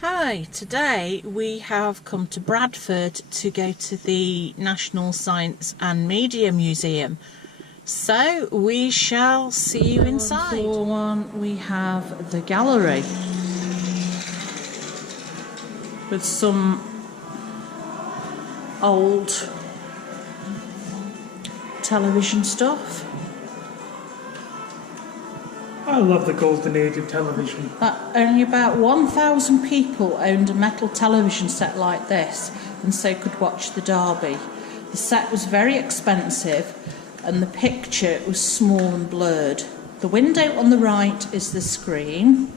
Hi, today we have come to Bradford to go to the National Science and Media Museum. So we shall see you inside. Floor one, we have the gallery with some old television stuff. I love the golden age of television. Only about 1,000 people owned a metal television set like this and so could watch the derby. The set was very expensive and the picture was small and blurred. The window on the right is the screen.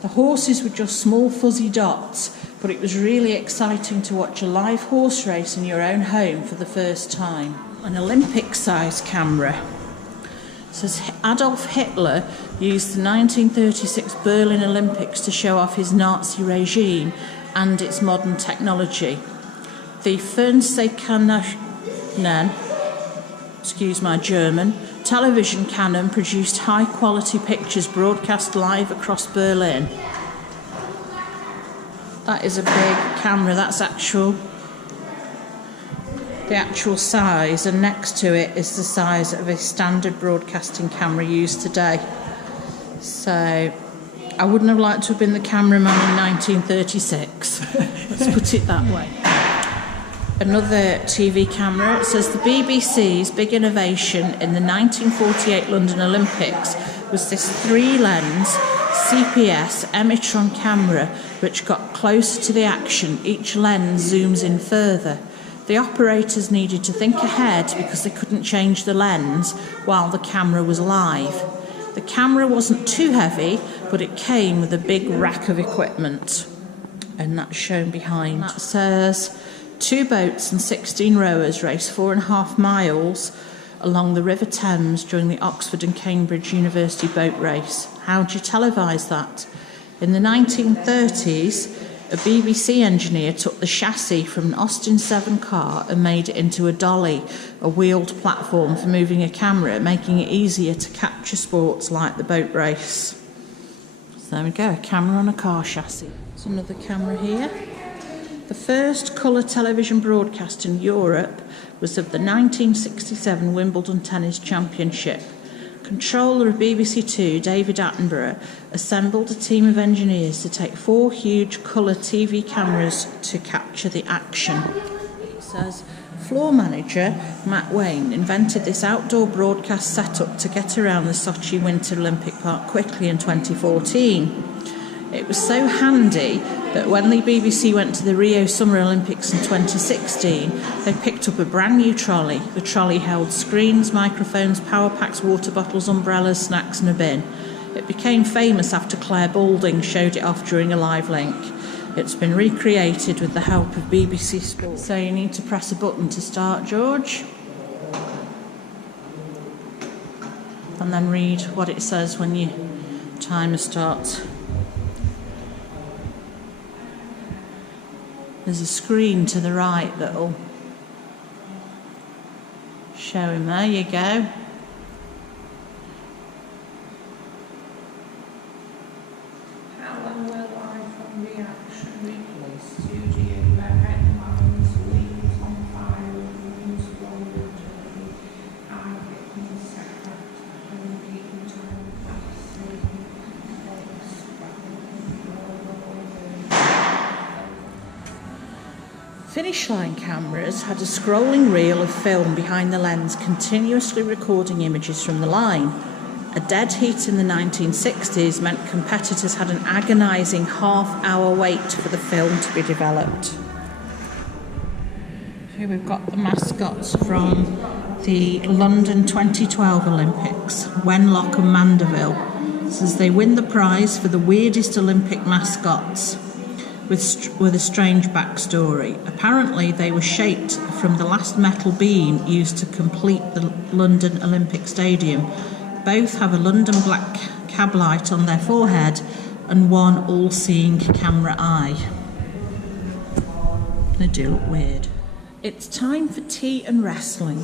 The horses were just small fuzzy dots, but it was really exciting to watch a live horse race in your own home for the first time. An Olympic-sized camera. It says Adolf Hitler used the 1936 Berlin Olympics to show off his Nazi regime and its modern technology. The Fernsehkanalen, excuse my German, television canon produced high-quality pictures broadcast live across Berlin. That is a big camera. That's the actual size, and next to it is the size of a standard broadcasting camera used today. So I wouldn't have liked to have been the cameraman in 1936. Let's put it that way. Another TV camera. It says the BBC's big innovation in the 1948 London Olympics was this 3-lens CPS Emitron camera which got closer to the action. Each lens zooms in further. The operators needed to think ahead because they couldn't change the lens while the camera was live. The camera wasn't too heavy, but it came with a big rack of equipment, and that's shown behind. That says 2 boats and 16 rowers raced 4.5 miles along the River Thames during the Oxford and Cambridge University boat race. How do you televise that? In the 1930s, a BBC engineer took the chassis from an Austin 7 car and made it into a dolly, a wheeled platform for moving a camera, making it easier to capture sports like the boat race. So there we go, a camera on a car chassis. There's another camera here. The first colour television broadcast in Europe was of the 1967 Wimbledon Tennis Championship. Controller of BBC Two, David Attenborough, assembled a team of engineers to take 4 huge colour TV cameras to capture the action. It says, floor manager Matt Wayne invented this outdoor broadcast setup to get around the Sochi Winter Olympic Park quickly in 2014. It was so handy that when the BBC went to the Rio Summer Olympics in 2016, they picked up a brand new trolley. The trolley held screens, microphones, power packs, water bottles, umbrellas, snacks and a bin. It became famous after Claire Balding showed it off during a live link. It's been recreated with the help of BBC Sport. So you need to press a button to start, George. And then read what it says when your timer starts. There's a screen to the right that'll show him. There you go. How long will I from the action replay studio where headlines, wings on fire, wings rolled dirty, I'm getting second, and keeping time passing, Finish line cameras had a scrolling reel of film behind the lens continuously recording images from the line. A dead heat in the 1960s meant competitors had an agonising half-hour wait for the film to be developed. Here we've got the mascots from the London 2012 Olympics, Wenlock and Mandeville. It says they win the prize for the weirdest Olympic mascots, with a strange backstory. Apparently they were shaped from the last metal beam used to complete the London Olympic Stadium. Both have a London black cab light on their forehead and one all-seeing camera eye. They do look weird. It's time for tea and wrestling.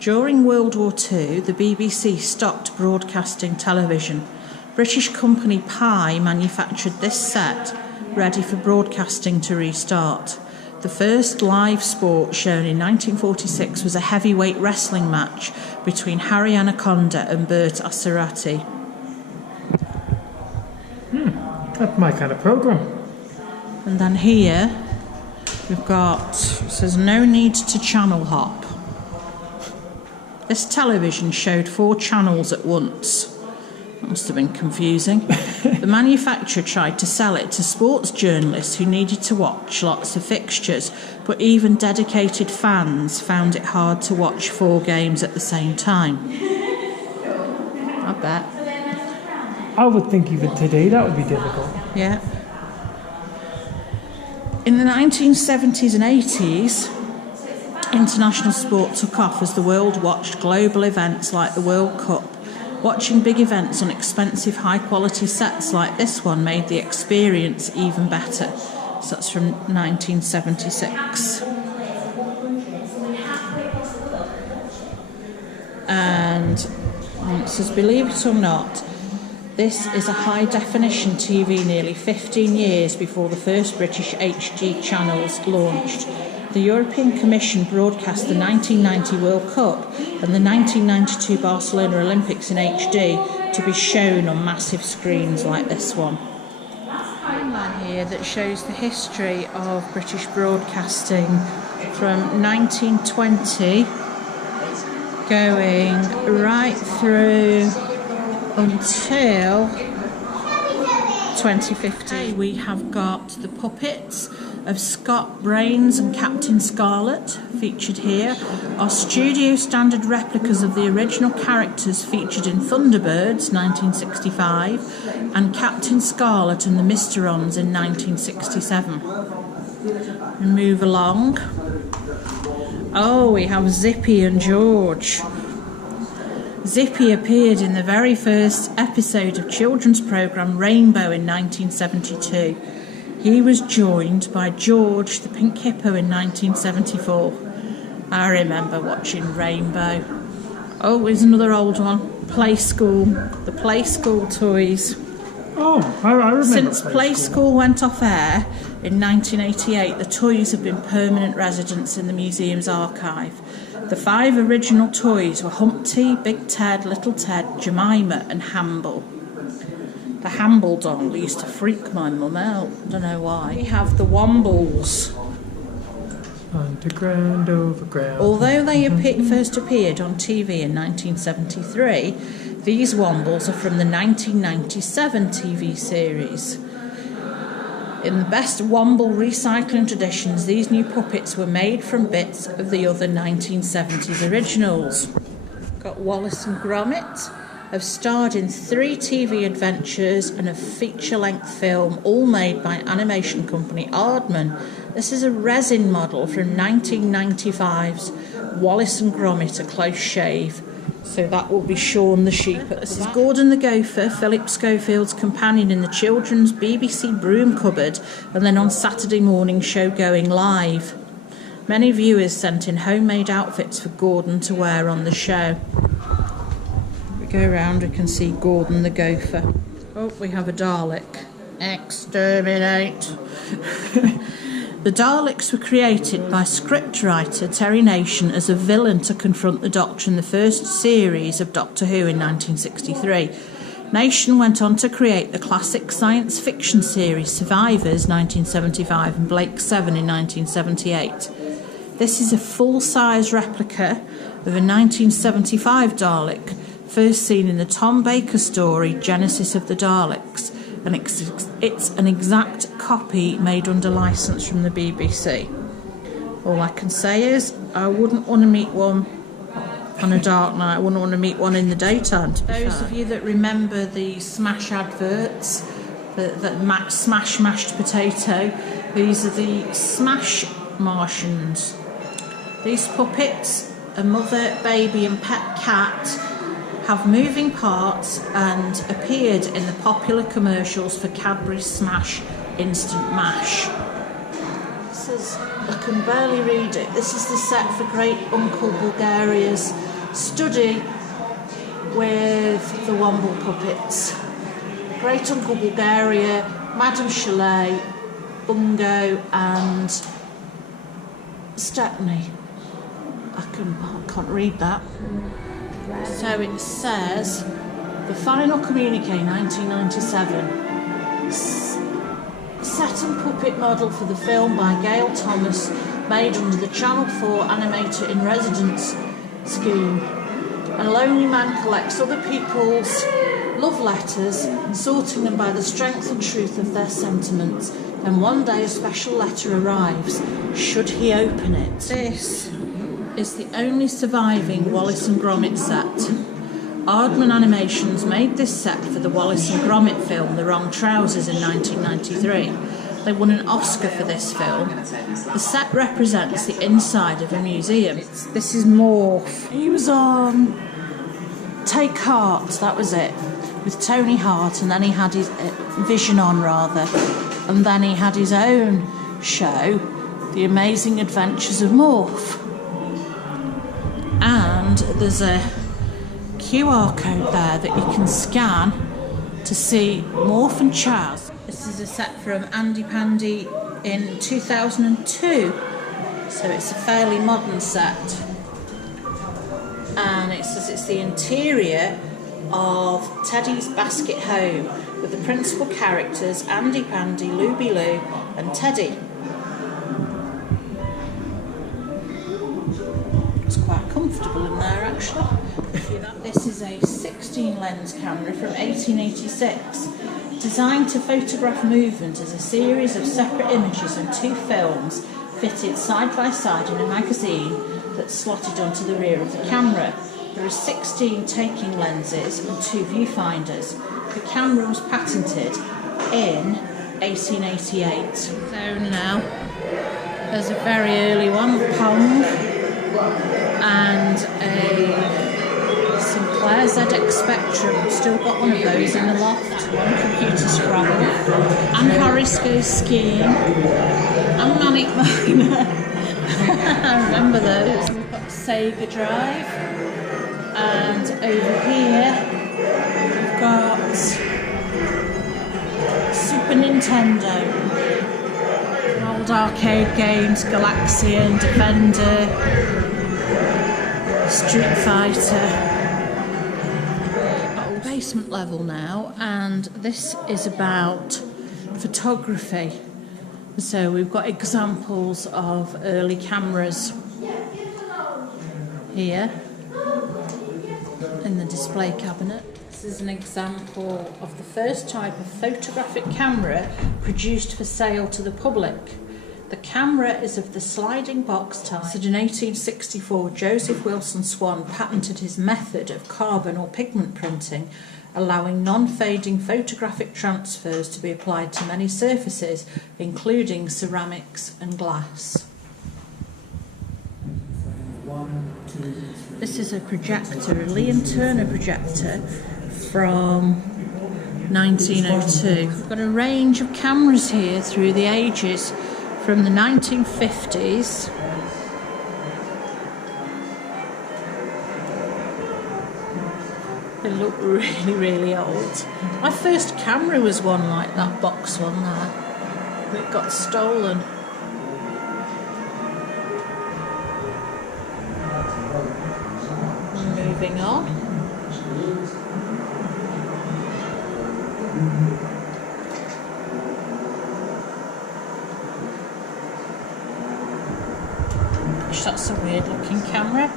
During World War II, the BBC stopped broadcasting television. British company Pye manufactured this set, ready for broadcasting to restart. The first live sport shown in 1946 was a heavyweight wrestling match between Harry Anaconda and Bert Asserati. That's my kind of program. And then here we've got, it says no need to channel hop. This television showed 4 channels at once. That must have been confusing. The manufacturer tried to sell it to sports journalists who needed to watch lots of fixtures, but even dedicated fans found it hard to watch 4 games at the same time. I bet. I would think even today that would be difficult. Yeah. In the 1970s and 80s, international sport took off as the world watched global events like the World Cup. Watching big events on expensive, high-quality sets like this one made the experience even better. So that's from 1976. And it says, believe it or not, this is a high-definition TV nearly 15 years before the first British HD channels launched. The European Commission broadcast the 1990 World Cup and the 1992 Barcelona Olympics in HD to be shown on massive screens like this one. Timeline here that shows the history of British broadcasting from 1920 going right through until 2015. We have got the puppets of Scott Brains and Captain Scarlet featured here, are studio standard replicas of the original characters featured in Thunderbirds 1965 and Captain Scarlet and the Mysterons in 1967. And move along. Oh, we have Zippy and George. Zippy appeared in the very first episode of children's programme Rainbow in 1972. He was joined by George the Pink Hippo in 1974. I remember watching Rainbow. Oh, here's another old one. Play School. The Play School toys. Oh, I remember. Since Play School went off air in 1988, the toys have been permanent residents in the museum's archive. The 5 original toys were Humpty, Big Ted, Little Ted, Jemima and Hamble. The Hamble doll used to freak my mum out. I don't know why. We have the Wombles. Underground, overground. Although they first appeared on TV in 1973, these Wombles are from the 1997 TV series. In the best Womble recycling traditions, these new puppets were made from bits of the other 1970s originals. We've got Wallace and Gromit, have starred in 3 TV adventures and a feature-length film, all made by animation company Aardman. This is a resin model from 1995's Wallace and Gromit, A Close Shave. So that will be Shaun the Sheep. This is Gordon the Gopher, Philip Schofield's companion in the children's BBC broom cupboard and then on Saturday morning show Going Live. Many viewers sent in homemade outfits for Gordon to wear on the show. Go around, we can see Gordon the Gopher. Oh, we have a Dalek. Exterminate. The Daleks were created by scriptwriter Terry Nation as a villain to confront the Doctor in the first series of Doctor Who in 1963. Nation went on to create the classic science fiction series Survivors 1975 and Blake 7 in 1978. This is a full-size replica of a 1975 Dalek, first seen in the Tom Baker story Genesis of the Daleks, and it's an exact copy made under licence from the BBC. All I can say is I wouldn't want to meet one on a dark night. I wouldn't want to meet one in the daytime. Those of you that remember the Smash adverts, the Smash mashed potato, these are the Smash Martians. These puppets, a mother, baby and pet cat, have moving parts and appeared in the popular commercials for Cadbury Smash Instant Mash. This is, I can barely read it. This is the set for Great Uncle Bulgaria's study with the Womble puppets. Great Uncle Bulgaria, Madame Chalet, Bungo and Stepney. I can't read that. So it says, the final communique 1997. Set and puppet model for the film by Gail Thomas, made under the Channel 4 Animator in Residence scheme. A lonely man collects other people's love letters, sorting them by the strength and truth of their sentiments. Then one day a special letter arrives. Should he open it? This is the only surviving Wallace and Gromit set. Aardman Animations made this set for the Wallace and Gromit film The Wrong Trousers in 1993. They won an Oscar for this film. The set represents the inside of a museum. This is Morph. He was on Take Heart, that was it, with Tony Hart, and then he had his Vision on rather, and then he had his own show, The Amazing Adventures of Morph. And there's a QR code there that you can scan to see Morph and Chaz. This is a set from Andy Pandy in 2002, so it's a fairly modern set. And it says it's the interior of Teddy's Basket Home with the principal characters Andy Pandy, Luby Lou and Teddy. It's quite comfortable in there actually. This is a 16 lens camera from 1886, designed to photograph movement as a series of separate images and two films fitted side by side in a magazine that's slotted onto the rear of the camera. There are 16 taking lenses and 2 viewfinders. The camera was patented in 1888. So now there's a very early one, Pong, and a Sinclair ZX Spectrum. Still got one of those in the loft. One computer Scrabble. And Horace Goes Skiing. And Manic Miner. I remember those. We've got Sega Drive. And over here we've got Super Nintendo. Old arcade games, Galaxian, Defender, Street Fighter. Basement level now, and this is about photography. So we've got examples of early cameras here in the display cabinet. This is an example of the first type of photographic camera produced for sale to the public. The camera is of the sliding box type. So in 1864, Joseph Wilson Swan patented his method of carbon or pigment printing, allowing non-fading photographic transfers to be applied to many surfaces, including ceramics and glass. This is a projector, a Lee & Turner projector from 1902. We've got a range of cameras here through the ages, from the 1950s they look really, really old. My first camera was one like that box one there, but it got stolen. Moving on. That's a weird looking camera.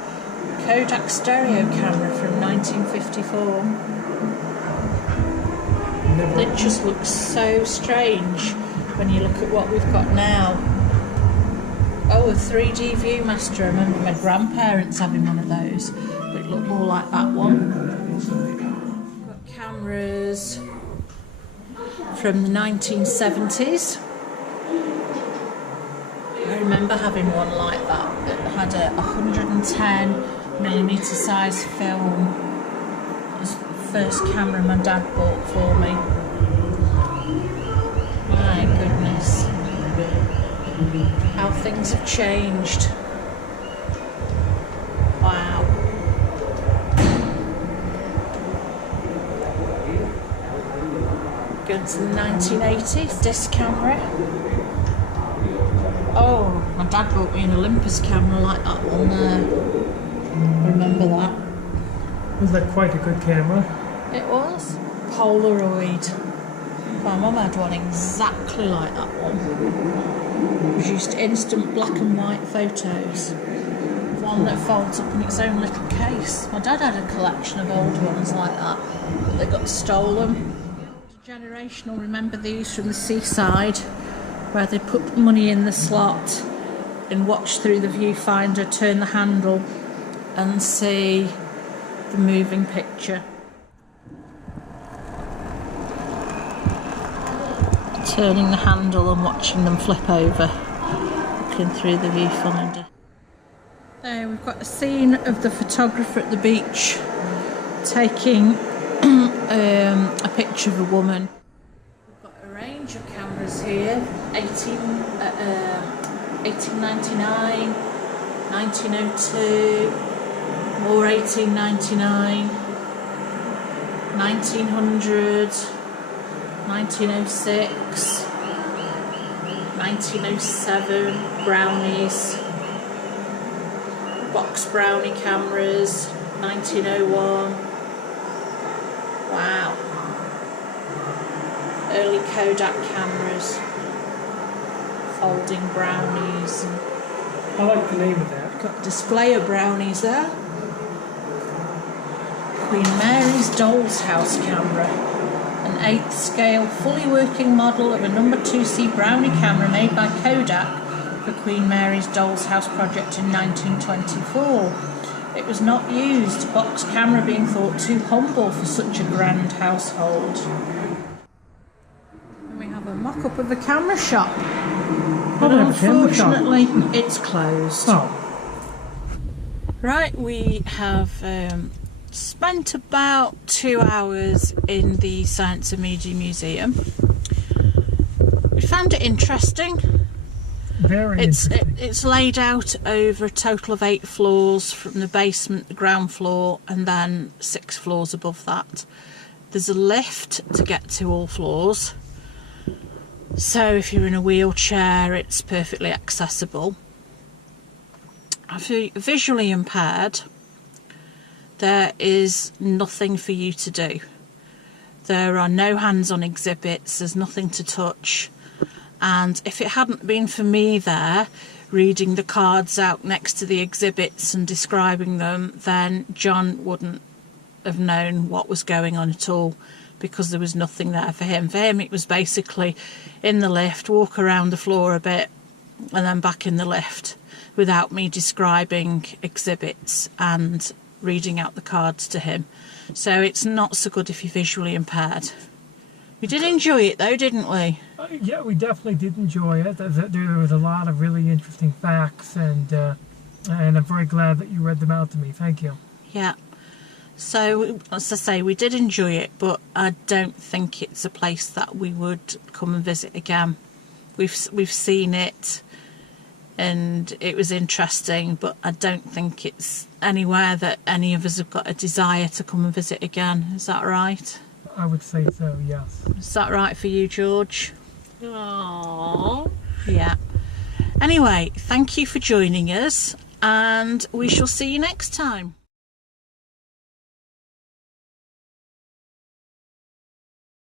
Kodak stereo camera from 1954. It just looks so strange when you look at what we've got now. Oh, a 3D Viewmaster. I remember my grandparents having one of those, but it looked more like that one. We've got cameras from the 1970s. I remember having one like that had a 110mm size film. It was the first camera my dad bought for me. My goodness, how things have changed. Wow. Going to the 1980s, disc camera. Oh, my dad bought me an Olympus camera like that one there. Remember that? Was that quite a good camera? It was. Polaroid. My mum had one exactly like that one. Produced instant black and white photos. One that folds up in its own little case. My dad had a collection of old ones like that, but they got stolen. The older generation will remember these from the seaside, where they put money in the slot and watch through the viewfinder, turn the handle and see the moving picture. Turning the handle and watching them flip over, looking through the viewfinder. There we've got a scene of the photographer at the beach taking a picture of a woman. We've got a range of cameras here, 1899, 1902, more 1899, 1900, 1906, 1907, brownies, box brownie cameras, 1901. Wow. Early Kodak cameras, folding brownies. I like the name of that. Got a display of brownies there. Queen Mary's Doll's House camera. An 8th scale, fully working model of a No. 2C brownie camera made by Kodak for Queen Mary's Doll's House project in 1924. It was not used, box camera being thought too humble for such a grand household. And we have a mock-up of a camera shop. But unfortunately, it's closed. Oh. Right, we have spent about 2 hours in the Science and Media Museum. We found it interesting. Very interesting. It's laid out over a total of 8 floors, from the basement, the ground floor, and then 6 floors above that. There's a lift to get to all floors, so if you're in a wheelchair it's perfectly accessible. If you're visually impaired, there is nothing for you to do. There are no hands-on exhibits, there's nothing to touch. And if it hadn't been for me there, reading the cards out next to the exhibits and describing them, then John wouldn't have known what was going on at all, because there was nothing there for him. For him, it was basically in the lift, walk around the floor a bit, and then back in the lift, without me describing exhibits and reading out the cards to him. So it's not so good if you're visually impaired. We did enjoy it though, didn't we? Yeah, we definitely did enjoy it. There was a lot of really interesting facts, and I'm very glad that you read them out to me. Thank you. Yeah. So, as I say, we did enjoy it, but I don't think it's a place that we would come and visit again. We've seen it, and it was interesting, but I don't think it's anywhere that any of us have got a desire to come and visit again. Is that right? I would say so, yes. Is that right for you, George? Aww. Yeah. Anyway, thank you for joining us, and we shall see you next time.